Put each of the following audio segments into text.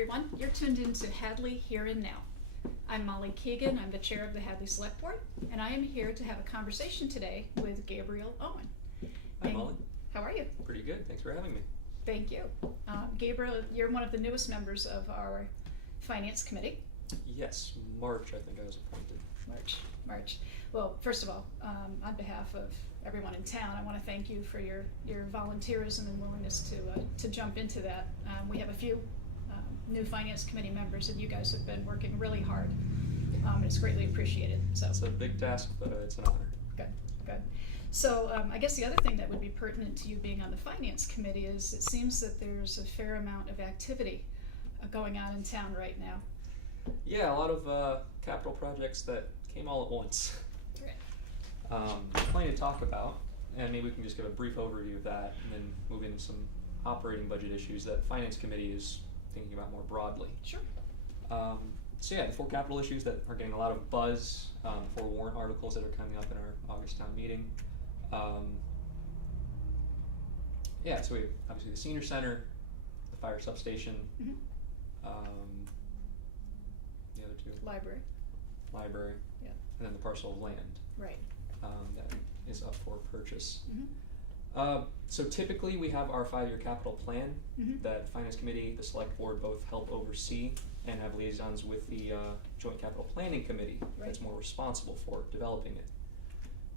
everyone. You're tuned into Hadley Here and Now. I'm Molly Keegan. I'm the chair of the Hadley Select Board, and I am here to have a conversation today with Gabriel Owen. Hi, Molly. How are you? Pretty good. Thanks for having me. Thank you. Gabriel, you're one of the newest members of our Finance Committee. Yes, March I think I was appointed. March. Well, first of all, on behalf of everyone in town, I want to thank you for your volunteerism and willingness to jump into that. We have a few new Finance Committee members, and you guys have been working really hard. And it's greatly appreciated. So it's a big task, but it's an honor. Good. So I guess the other thing that would be pertinent to you being on the Finance Committee is it seems that there's a fair amount of activity going on in town right now. Yeah, a lot of capital projects that came all at once. Right. Plenty to talk about, and maybe we can just give a brief overview of that and then move into some operating budget issues that Finance Committee is thinking about more broadly. Sure. So yeah, the 4 capital issues that are getting a lot of buzz, 4 warrant articles that are coming up in our August town meeting. Yeah, so we have obviously the senior center, the fire substation, Mm-hmm. The other 2. Library, Yeah. and then the parcel of land Right. that is up for purchase. Mm-hmm. So typically we have our 5-year capital plan Mm-hmm. that Finance Committee, the Select Board both help oversee and have liaisons with the Joint Capital Planning Committee that's Right. more responsible for developing it.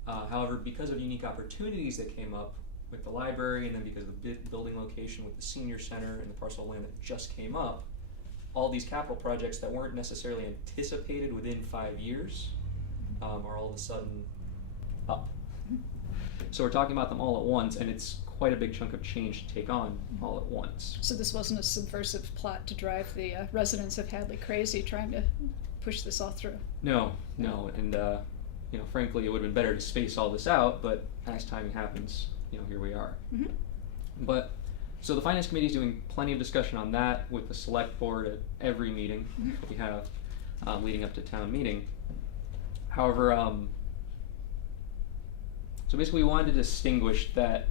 However, because of unique opportunities that came up with the library and then because of the building location with the senior center and the parcel of land that just came up, all these capital projects that weren't necessarily anticipated within 5 years are all of a sudden up. So we're talking about them all at once, and it's quite a big chunk of change to take on all at once. So this wasn't a subversive plot to drive the residents of Hadley crazy trying to push this all through? No, and frankly, it would have been better to space all this out, but as timing happens, here we are. Mm-hmm. But so the Finance Committee is doing plenty of discussion on that with the Select Board at every meeting that we have leading up to town meeting. However, so basically we wanted to distinguish that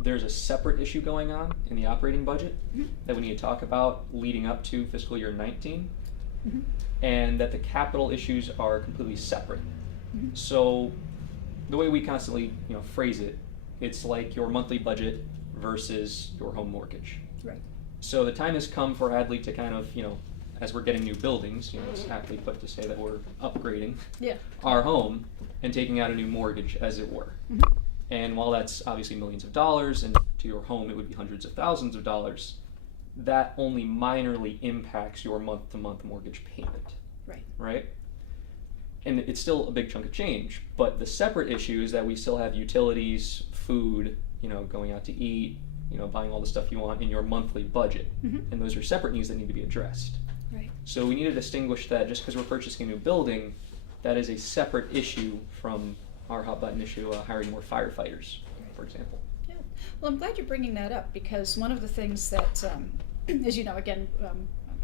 there's a separate issue going on in the operating budget that we need to talk about leading up to fiscal year 19, and that the capital issues are completely separate. So the way we constantly phrase it, it's like your monthly budget versus your home mortgage. Right. So the time has come for Hadley to kind of, as we're getting new buildings, it's aptly put to say that we're upgrading our home and taking out a new mortgage, as it were. And while that's obviously millions of dollars, and to your home it would be hundreds of thousands of dollars, that only minorly impacts your month-to-month mortgage payment. Right? And it's still a big chunk of change, but the separate issue is that we still have utilities, food, going out to eat, buying all the stuff you want in your monthly budget. And those are separate needs that need to be addressed. Right. So we need to distinguish that just because we're purchasing a new building, that is a separate issue from our hot button issue, hiring more firefighters, for example. Yeah. Well, I'm glad you're bringing that up, because one of the things that, as you know, again,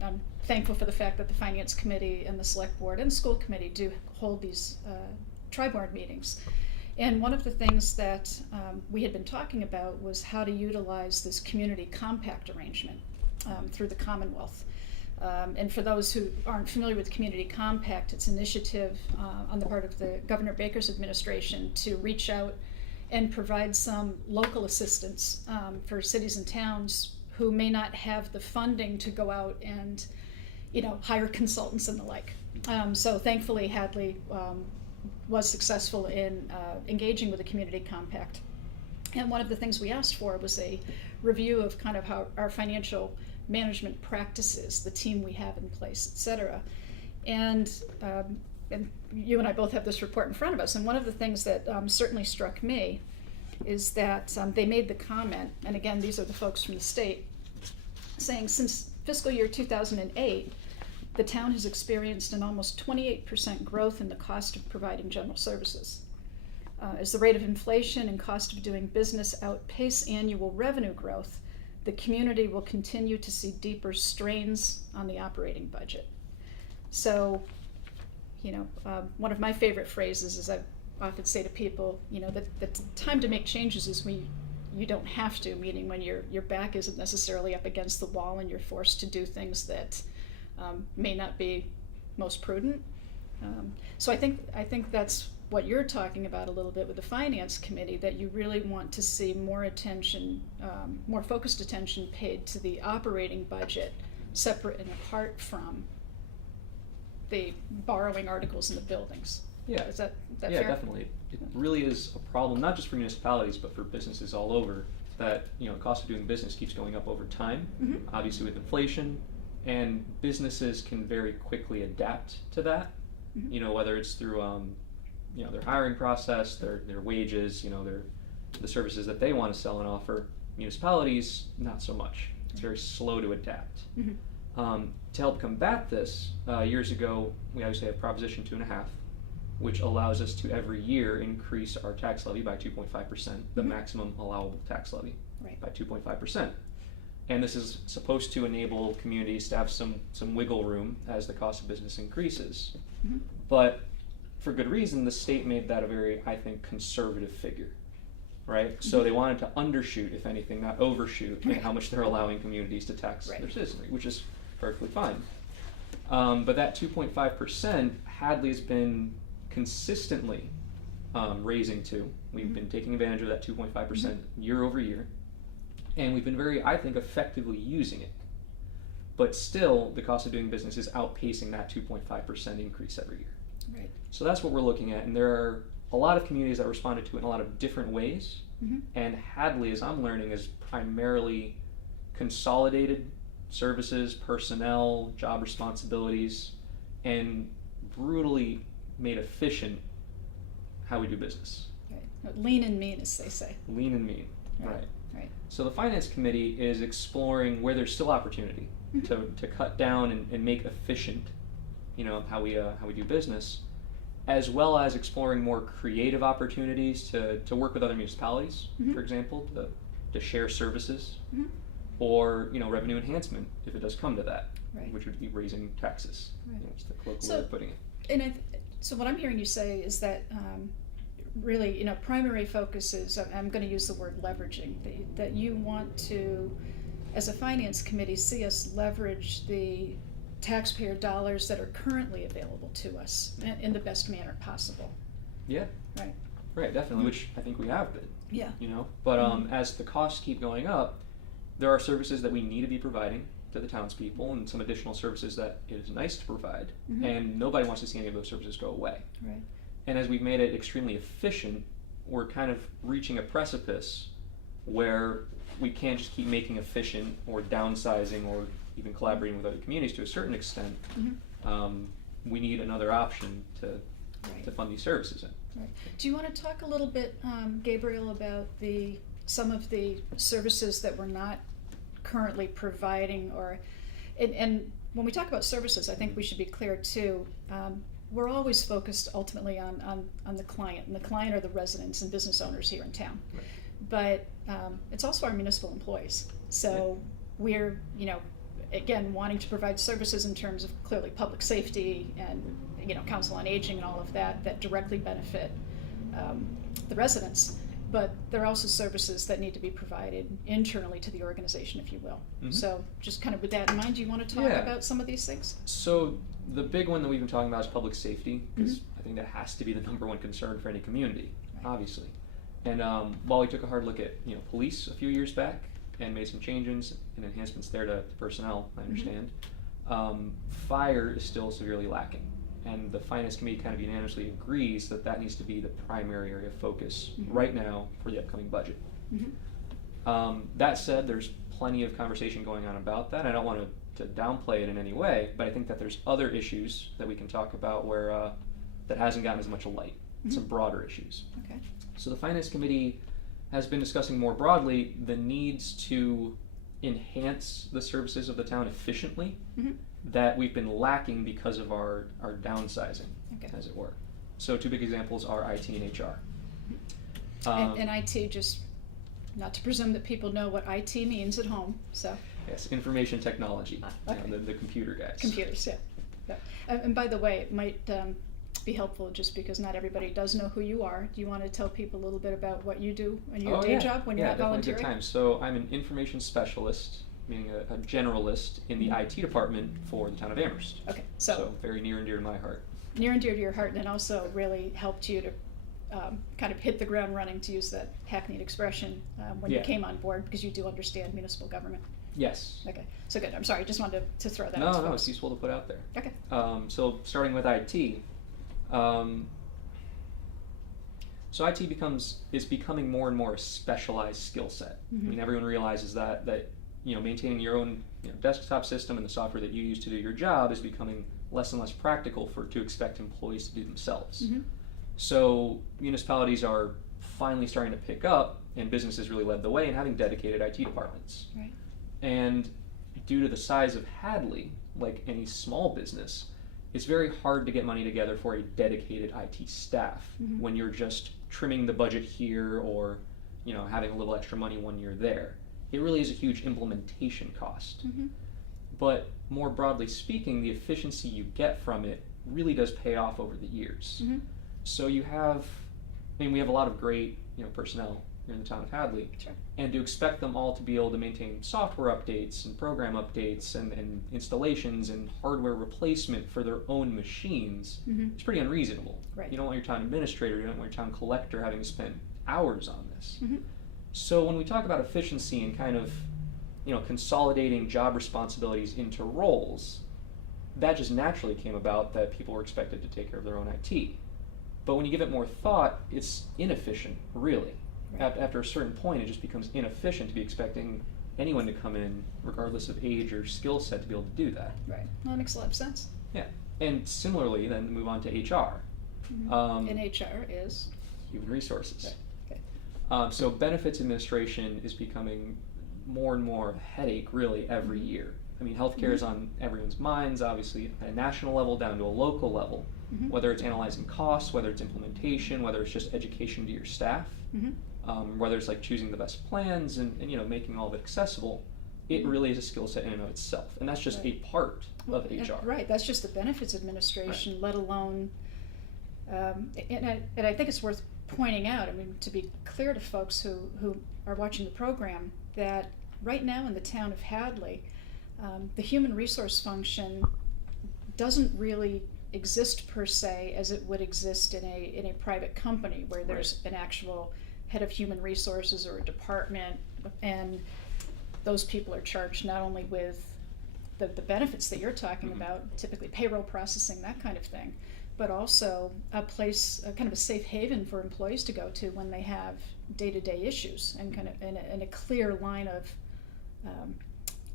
I'm thankful for the fact that the Finance Committee and the Select Board and the School Committee do hold these tri-board meetings. And one of the things that we had been talking about was how to utilize this community compact arrangement through the Commonwealth. And for those who aren't familiar with Community Compact, it's an initiative on the part of the Governor Baker's administration to reach out and provide some local assistance for cities and towns who may not have the funding to go out and, hire consultants and the like. So thankfully, Hadley was successful in engaging with the Community Compact. And one of the things we asked for was a review of kind of how our financial management practices, the team we have in place, et cetera. And you and I both have this report in front of us, and one of the things that certainly struck me is that they made the comment, and again, these are the folks from the state, saying since fiscal year 2008, the town has experienced an almost 28% growth in the cost of providing general services. As the rate of inflation and cost of doing business outpace annual revenue growth, the community will continue to see deeper strains on the operating budget. So, one of my favorite phrases is I often say to people, that the time to make changes is when you don't have to, meaning when your back isn't necessarily up against the wall and you're forced to do things that may not be most prudent. So I think that's what you're talking about a little bit with the Finance Committee, that you really want to see more attention, more focused attention paid to the operating budget, separate and apart from the borrowing articles in the buildings. Yeah. Is that fair? Yeah, definitely. It really is a problem, not just for municipalities, but for businesses all over, that, the cost of doing business keeps going up over time, obviously with inflation, and businesses can very quickly adapt to that, whether it's through, their hiring process, their wages, the services that they want to sell and offer. Municipalities, not so much. It's very slow to adapt. To help combat this, years ago, we obviously have Proposition 2.5, which allows us to every year increase our tax levy by 2.5%, the maximum allowable tax levy, by 2.5%. And this is supposed to enable communities to have some wiggle room as the cost of business increases. But for good reason, the state made that a very, I think, conservative figure, right? So they wanted to undershoot, if anything, not overshoot in how much they're allowing communities to tax their citizenry, which is perfectly fine. But that 2.5%, Hadley has been consistently raising to. We've been taking advantage of that 2.5% year over year, and we've been very, I think, effectively using it. But still, the cost of doing business is outpacing that 2.5% increase every year. Right. So that's what we're looking at, and there are a lot of communities that responded to it in a lot of different ways. And Hadley, as I'm learning, is primarily consolidated services, personnel, job responsibilities, and brutally made efficient how we do business. Right. Lean and mean, as they say. Lean and mean, right. Right. So the Finance Committee is exploring where there's still opportunity to cut down and make efficient, how we do business, as well as exploring more creative opportunities to work with other municipalities, for example, to share services, or revenue enhancement if it does come to that, which would be raising taxes. It's the colloquial way of putting it. And so what I'm hearing you say is that really, primary focus is, I'm going to use the word leveraging, that you want to, as a Finance Committee, see us leverage the taxpayer dollars that are currently available to us in the best manner possible. Yeah. Right, definitely, which I think we have been. Yeah. But as the costs keep going up, there are services that we need to be providing to the townspeople, and some additional services that it is nice to provide, and nobody wants to see any of those services go away. Right. And as we've made it extremely efficient, we're kind of reaching a precipice where we can't just keep making efficient or downsizing or even collaborating with other communities to a certain extent. We need another option to fund these services in. Right. Do you want to talk a little bit, Gabriel, about some of the services that we're not currently providing, and when we talk about services, I think we should be clear too. We're always focused ultimately on the client, and the client are the residents and business owners here in town. But it's also our municipal employees. So we're, again, wanting to provide services in terms of clearly public safety and, council on aging and all of that directly benefit the residents. But there are also services that need to be provided internally to the organization, if you will. So just kind of with that in mind, do you want to talk about some of these things? So the big one that we've been talking about is public safety, because I think that has to be the number one concern for any community, obviously. And while we took a hard look at police a few years back and made some changes and enhancements there to personnel, I understand, fire is still severely lacking. And the Finance Committee kind of unanimously agrees that needs to be the primary area of focus right now for the upcoming budget. That said, there's plenty of conversation going on about that. I don't want to downplay it in any way, but I think that there's other issues that we can talk about where that hasn't gotten as much light, some broader issues. Okay. So the Finance Committee has been discussing more broadly the needs to enhance the services of the town efficiently that we've been lacking because of our downsizing, as it were. So two big examples are IT and HR. And IT, just not to presume that people know what IT means at home, so. Yes, information technology, the computer guys. Computers, yeah. And by the way, it might be helpful just because not everybody does know who you are. Do you want to tell people a little bit about what you do in your day job when you're not volunteering? Good time. So I'm an information specialist, meaning a generalist in the IT department for the town of Amherst. Okay, so very near and dear to my heart. Near and dear to your heart, and it also really helped you to kind of hit the ground running, to use that hackneyed expression, when you came on board, because you do understand municipal government. Yes. Okay, so good. I'm sorry, just wanted to throw that out. No, it's useful to put out there. Okay. So starting with IT, so IT is becoming more and more a specialized skill set. I mean, everyone realizes that maintaining your own desktop system and the software that you use to do your job is becoming less and less practical to expect employees to do themselves. So municipalities are finally starting to pick up, and businesses really led the way in having dedicated IT departments. Right. And due to the size of Hadley, like any small business, it's very hard to get money together for a dedicated IT staff when you're just trimming the budget here or having a little extra money when you're there. It really is a huge implementation cost. But more broadly speaking, the efficiency you get from it really does pay off over the years. So we have a lot of great personnel here in the town of Hadley, and to expect them all to be able to maintain software updates and program updates and installations and hardware replacement for their own machines is pretty unreasonable. Right. You don't want your town administrator, you don't want your town collector having to spend hours on this. So when we talk about efficiency and kind of consolidating job responsibilities into roles, that just naturally came about, that people were expected to take care of their own IT. But when you give it more thought, it's inefficient, really. Right. After a certain point, it just becomes inefficient to be expecting anyone to come in, regardless of age or skill set, to be able to do that. Right. Well, that makes a lot of sense. Yeah. And similarly, then move on to HR. And HR is? Human resources. Right. Okay. So benefits administration is becoming more and more a headache, really, every year. I mean, healthcare is on everyone's minds, obviously, at a national level down to a local level. Whether it's analyzing costs, whether it's implementation, whether it's just education to your staff, whether it's like choosing the best plans and making all of it accessible, it really is a skill set in and of itself. And that's just a part of HR. Right, that's just the benefits administration, let alone, and I think it's worth pointing out, I mean, to be clear to folks who are watching the program, that right now in the town of Hadley, the human resource function doesn't really exist per se as it would exist in a private company where there's an actual head of human resources or a department, and those people are charged not only with the benefits that you're talking about, typically payroll processing, that kind of thing, but also a place, kind of a safe haven for employees to go to when they have day-to-day issues, and kind of in a clear line of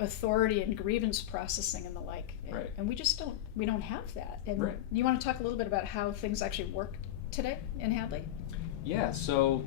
authority and grievance processing and the like. Right. And we don't have that. And you want to talk a little bit about how things actually work today in Hadley? Yeah, so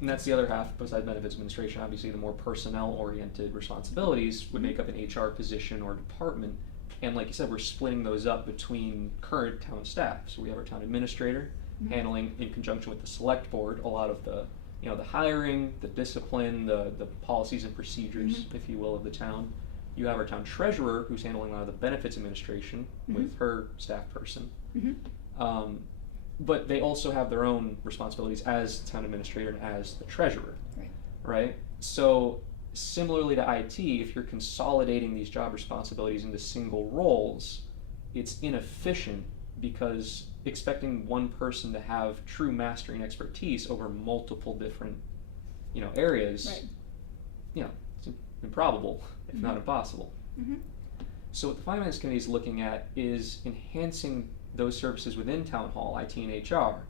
and that's the other half, besides benefits administration. Obviously, the more personnel-oriented responsibilities would make up an HR position or department. And like you said, we're splitting those up between current town staff. So we have our town administrator handling, in conjunction with the select board, a lot of the the hiring, the discipline, the policies and procedures, if you will, of the town. You have our town treasurer, who's handling a lot of the benefits administration with her staff person. But they also have their own responsibilities as town administrator and as the treasurer. Right? So similarly to IT, if you're consolidating these job responsibilities into single roles, it's inefficient, because expecting one person to have true mastery and expertise over multiple different areas, it's improbable, if not impossible. So what the Finance Committee is looking at is enhancing those services within Town Hall, IT and HR,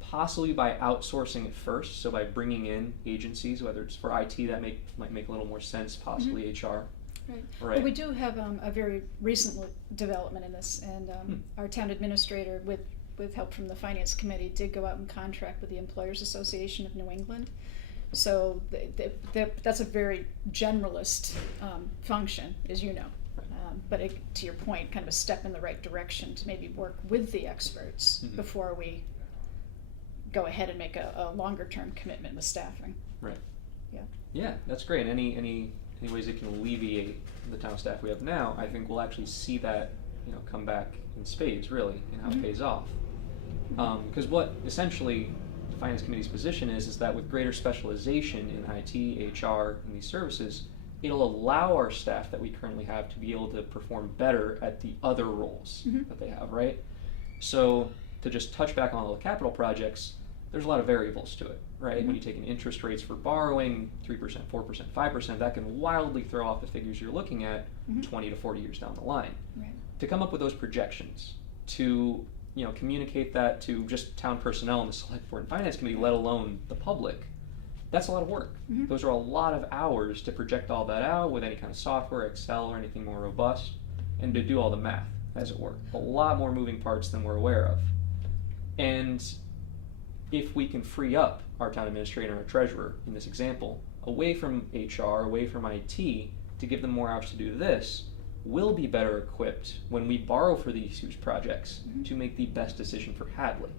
possibly by outsourcing it first, so by bringing in agencies, whether it's for IT, that might make a little more sense, possibly HR. Right. Well, we do have a very recent development in this, and our town administrator, with help from the Finance Committee, did go out and contract with the Employers Association of New England. So that's a very generalist function, as you know. But to your point, kind of a step in the right direction to maybe work with the experts before we go ahead and make a longer-term commitment with staffing. Right. Yeah. Yeah, that's great. Any ways it can alleviate the town staff we have now, I think we'll actually see that come back in spades, really, and how it pays off. Because what essentially the Finance Committee's position is that with greater specialization in IT, HR, and these services, it'll allow our staff that we currently have to be able to perform better at the other roles that they have, right? So to just touch back on all the capital projects, there's a lot of variables to it, right? When you take in interest rates for borrowing, 3%, 4%, 5%, that can wildly throw off the figures you're looking at 20 to 40 years down the line. Right. To come up with those projections, to communicate that to just town personnel and the Select Board and Finance Committee, let alone the public, that's a lot of work. Those are a lot of hours to project all that out with any kind of software, Excel, or anything more robust, and to do all the math, as it were. A lot more moving parts than we're aware of. And if we can free up our town administrator and our treasurer, in this example, away from HR, away from IT, to give them more hours to do this, we'll be better equipped when we borrow for these huge projects to make the best decision for Hadley.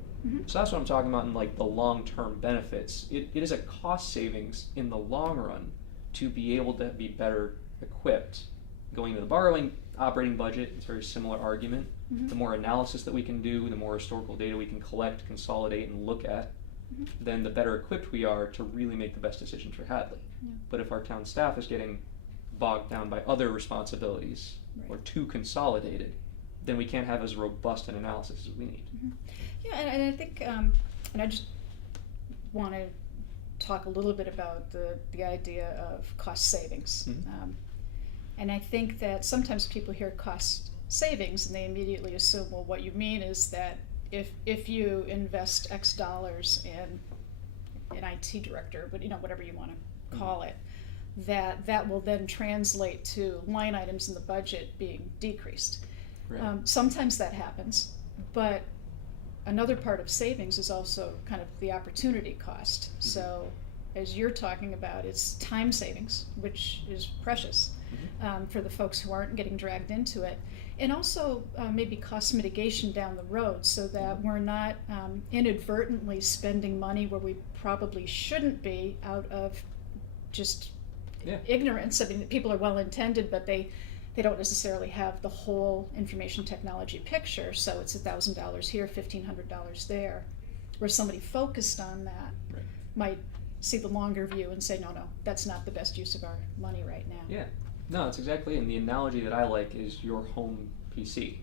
So that's what I'm talking about in like the long-term benefits. It is a cost savings in the long run to be able to be better equipped. Going to the borrowing operating budget, it's a very similar argument. The more analysis that we can do, the more historical data we can collect, consolidate, and look at, then the better equipped we are to really make the best decision for Hadley. But if our town staff is getting bogged down by other responsibilities or too consolidated, then we can't have as robust an analysis as we need. Yeah, and I think, and I just want to talk a little bit about the idea of cost savings. And I think that sometimes people hear cost savings and they immediately assume, well, what you mean is that if you invest X dollars in an IT director, but whatever you want to call it, that will then translate to line items in the budget being decreased. Right. Sometimes that happens, but another part of savings is also kind of the opportunity cost. So as you're talking about, it's time savings, which is precious for the folks who aren't getting dragged into it. And also maybe cost mitigation down the road so that we're not inadvertently spending money where we probably shouldn't be out of just ignorance. I mean, people are well intended, but they don't necessarily have the whole information technology picture. So it's $1,000 here, $1,500 there, where somebody focused on that might see the longer view and say, no, that's not the best use of our money right now. Yeah, no, it's exactly. And the analogy that I like is your home PC.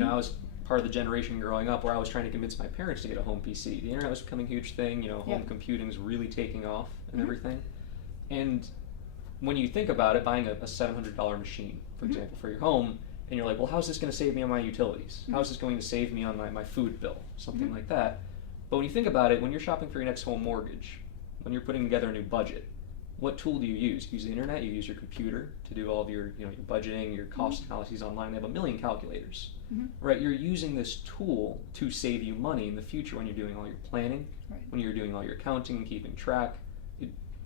I was part of the generation growing up where I was trying to convince my parents to get a home PC. The internet was becoming a huge thing. Home computing is really taking off and everything. And when you think about it, buying a $700 machine, for example, for your home, and you're like, well, how's this going to save me on my utilities? How's this going to save me on my food bill? Something like that. But when you think about it, when you're shopping for your next home mortgage, when you're putting together a new budget, what tool do you use? You use the internet, you use your computer to do all of your, your budgeting, your cost analyses online. They have a million calculators, right? You're using this tool to save you money in the future when you're doing all your planning, when you're doing all your accounting and keeping track.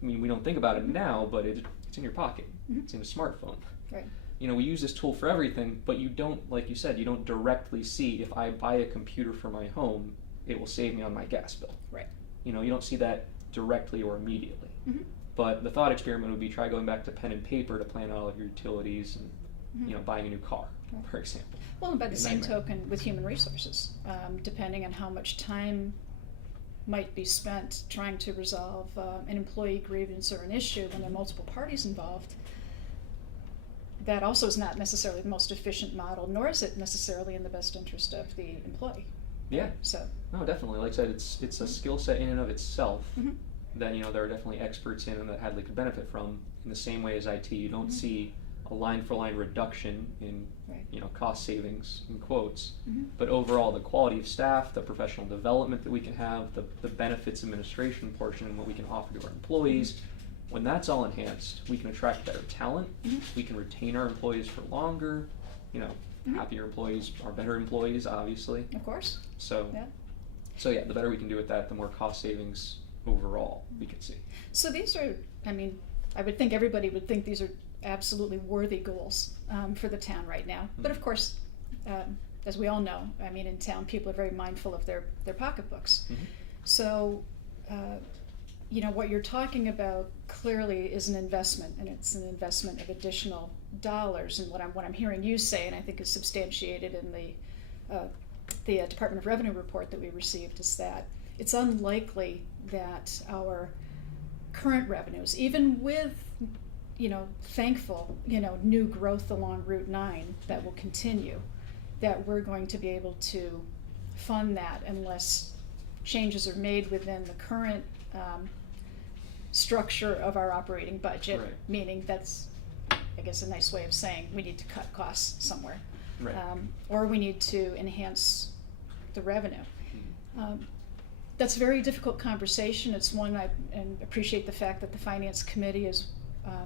We don't think about it now, but it's in your pocket. It's in a smartphone. Right. We use this tool for everything, but you don't, like you said, you don't directly see if I buy a computer for my home, it will save me on my gas bill. Right. You don't see that directly or immediately. But the thought experiment would be try going back to pen and paper to plan out all of your utilities and buying a new car, for example. Well, and by the same token with human resources, depending on how much time might be spent trying to resolve an employee grievance or an issue when there are multiple parties involved, that also is not necessarily the most efficient model, nor is it necessarily in the best interest of the employee. Yeah. So. No, definitely. Like I said, it's a skill set in and of itself that there are definitely experts in and that Hadley could benefit from. In the same way as IT, you don't see a line-for-line reduction in cost savings in quotes, but overall the quality of staff, the professional development that we can have, the benefits administration portion, and what we can offer to our employees. When that's all enhanced, we can attract better talent. We can retain our employees for longer. Happier employees are better employees, obviously. Of course. So the better we can do with that, the more cost savings overall we can see. So these are, I would think everybody would think these are absolutely worthy goals for the town right now. But of course, as we all know, in town people are very mindful of their pocketbooks. So, what you're talking about clearly is an investment, and it's an investment of additional dollars. And what I'm hearing you say, and I think is substantiated in the Department of Revenue report that we received, is that it's unlikely that our current revenues, even with, thankful, new growth along Route 9 that will continue, that we're going to be able to fund that unless changes are made within the current structure of our operating budget, right. Meaning that's, I guess, a nice way of saying we need to cut costs somewhere, Right. Or we need to enhance the revenue. Mm-hmm. That's a very difficult conversation. It's one and appreciate the fact that the Finance Committee is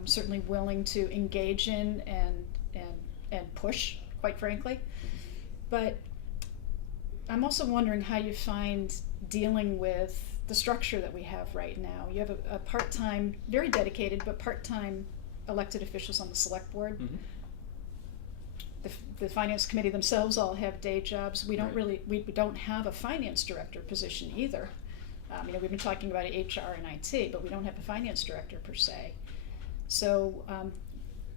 certainly willing to engage in and push, quite frankly. But I'm also wondering how you find dealing with the structure that we have right now. You have a part-time, very dedicated, but part-time elected officials on the select board. Mm-hmm. The Finance Committee themselves all have day jobs. We don't Right. we don't have a finance director position either. We've been talking about HR and IT, but we don't have a finance director per se. So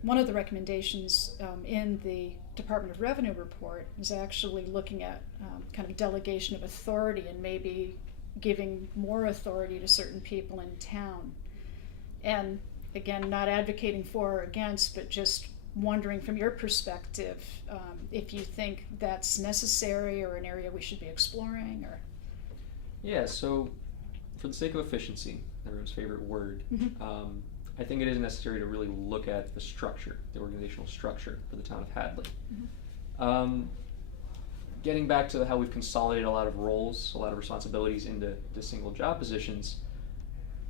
one of the recommendations in the Department of Revenue report is actually looking at kind of delegation of authority and maybe giving more authority to certain people in town. And again, not advocating for or against, but just wondering from your perspective if you think that's necessary or an area we should be exploring, or. Yeah, so for the sake of efficiency, everyone's favorite word, Mm-hmm. I think it is necessary to really look at the structure, the organizational structure for the town of Hadley. Mm-hmm. Getting back to how we've consolidated a lot of roles, a lot of responsibilities into single job positions,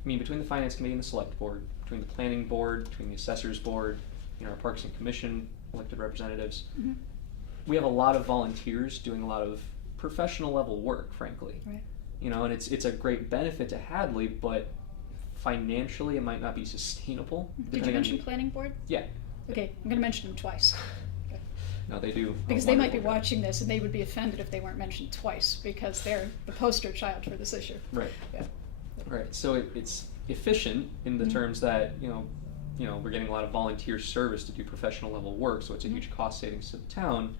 I mean, between the Finance Committee and the Select Board, between the Planning Board, between the Assessors Board, our Parks and Commission elected representatives, Mm-hmm. we have a lot of volunteers doing a lot of professional level work, frankly. Right. And it's a great benefit to Hadley, but financially it might not be sustainable. Did you mention Planning Board? Yeah. Okay, I'm going to mention them twice. Okay. No, they do. Because they might be watching this and they would be offended if they weren't mentioned twice, because they're the poster child for this issue. Right. Yeah. Right. So it's efficient in the Mm-hmm. terms that we're getting a lot of volunteer service to do professional level work, so it's a huge cost savings to the town.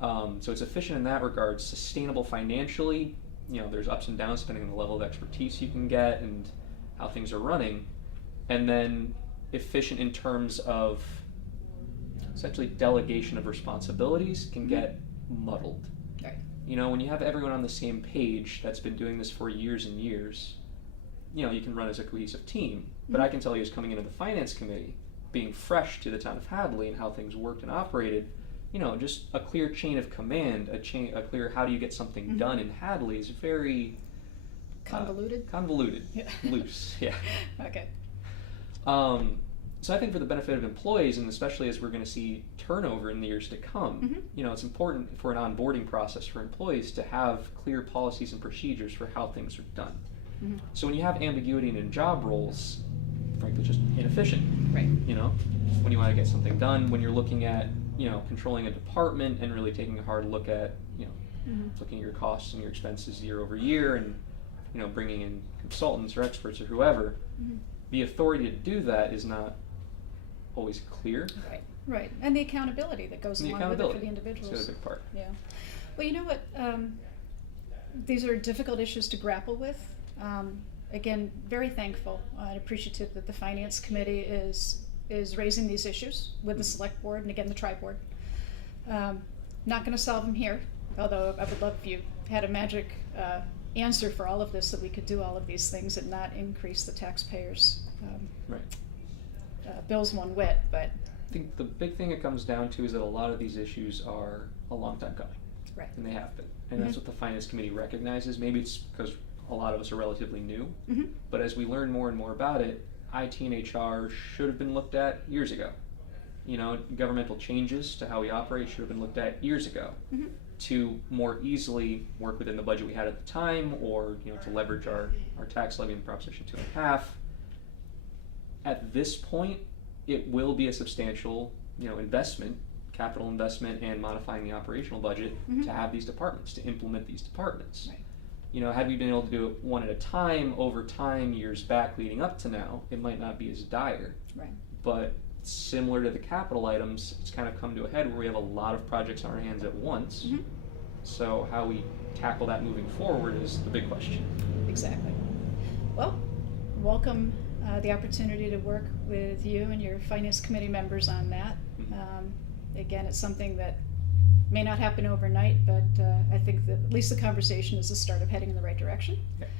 So it's efficient in that regard. Sustainable financially, there's ups and downs depending on the level of expertise you can get and how things are running. And then efficient in terms of essentially delegation of responsibilities can get muddled. Right. When you have everyone on the same page that's been doing this for years and years, you can run as a cohesive team. But I can tell you, as coming into the Finance Committee, being fresh to the town of Hadley and how things worked and operated, just a clear chain of command, a clear how do you get something done in Hadley is very Convoluted? Convoluted. Yeah. Loose, yeah. Okay. So I think for the benefit of employees, and especially as we're going to see turnover in the years to come, Mm-hmm. It's important for an onboarding process for employees to have clear policies and procedures for how things are done. Mm-hmm. So when you have ambiguity in job roles, frankly, just inefficient. Right. When you want to get something done, when you're looking at, controlling a department and really taking a hard look at, Mm-hmm. looking at your costs and your expenses year over year and, bringing in consultants or experts or whoever, Mm-hmm. the authority to do that is not always clear. Right. Right. And the accountability that goes And the along with it for accountability the individuals. is the other big part. Yeah. Well, you know what? These are difficult issues to grapple with. Again, very thankful and appreciative that the Finance Committee is raising these issues with the Select Board and again the Tri-Board. Not going to solve them here, although I would love if you had a magic answer for all of this, that we could do all of these things and not increase the taxpayers' bills one whit. But I think the big thing it comes down to is that a lot of these issues are a long time coming. right. And they have been. And that's what the Finance Committee recognizes. Maybe it's because a lot of us are relatively new, Mm-hmm. but as we learn more and more about it, IT and HR should have been looked at years ago. Governmental changes to how we operate should have been looked at years ago Mm-hmm. to more easily work within the budget we had at the time, or to leverage our tax levy in Proposition 2.5. At this point, it will be a substantial investment, capital investment, and modifying the operational budget Mhm. to have these departments, to implement these departments. Right. had we been able to do it one at a time over time, years back leading up to now, it might not be as dire. Right. But similar to the capital items, it's kind of come to a head where we have a lot of projects on our hands at once. Mm-hmm. So how we tackle that moving forward is the big question. Exactly. Well, welcome the opportunity to work with you and your finance committee members on that. Mm-hmm. Again, it's something that may not happen overnight, but I think that at least the conversation is the start of heading in the right direction. Okay.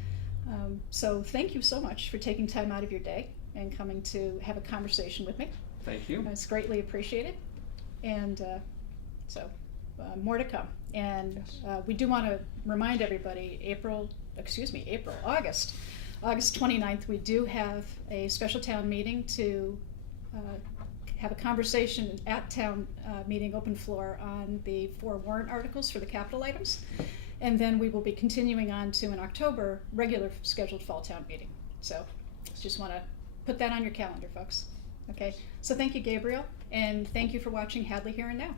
So thank you so much for taking time out of your day and coming to have a conversation with me. Thank you. It's greatly appreciated. And so more to come. And Yes. we do want to remind everybody, August 29th, we do have a special town meeting to have a conversation at town meeting, open floor, on the 4 warrant articles for the capital items. And then we will be continuing on to an October regular scheduled fall town meeting. So just want to put that on your calendar, folks. Okay, so thank you, Gabriel, and thank you for watching Hadley Here and Now.